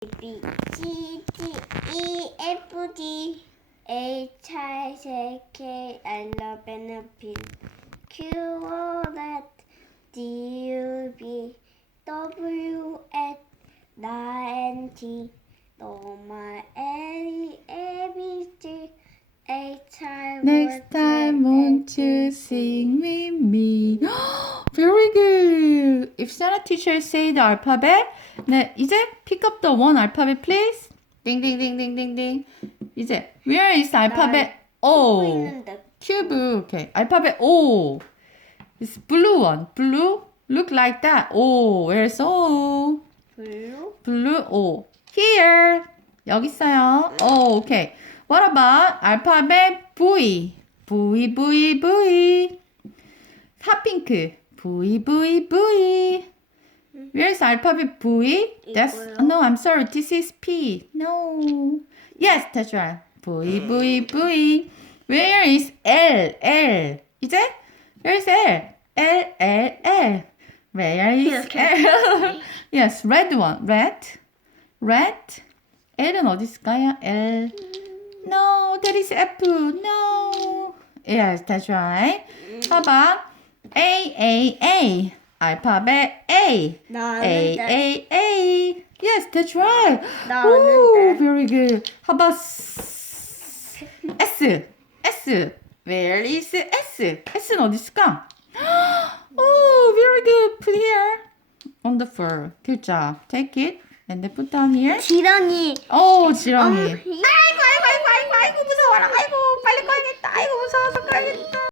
B C D E F G H I J K L M N P Q R S T U V W X and T normal L A B C H I Next time, won't you sing with me? Very good. If Sarah teacher say the alphabet, 네 이제 pick up the one alphabet, please. Ding ding ding ding ding ding. 이제 where is alphabet O? 있는데 Cube. Okay. Alphabet O. It's blue one. Blue. Look like that. O. Where's O? 블루 blue O. Here. 여기 있어요. Oh, okay. What about alphabet V? V, V, V. 핫핑크. V, V, V. Where's alphabet V? That's, 이거요? no, I'm sorry. This is P. No. Yes, that's right. V, V, V. Where is L? L. 이제? Where's L? L, L, L. Where is 이렇게. L? yes, red one. Red. Red. L은 어디 있을까요? L. No, that is F. No. Yes, that's right. How about A, A, A? Alphabet A. 나 A, A, A. Yes, that's right. 나 Ooh, 아는데. very good. How about S? S. S. Where is S? S는 어디 있을까? Oh, very good. Here. Wonderful. Good job. Take it and then put down here. 지렁이 오, 지렁이. 아이고 아이고 아이고 아이고 아이고 무서워라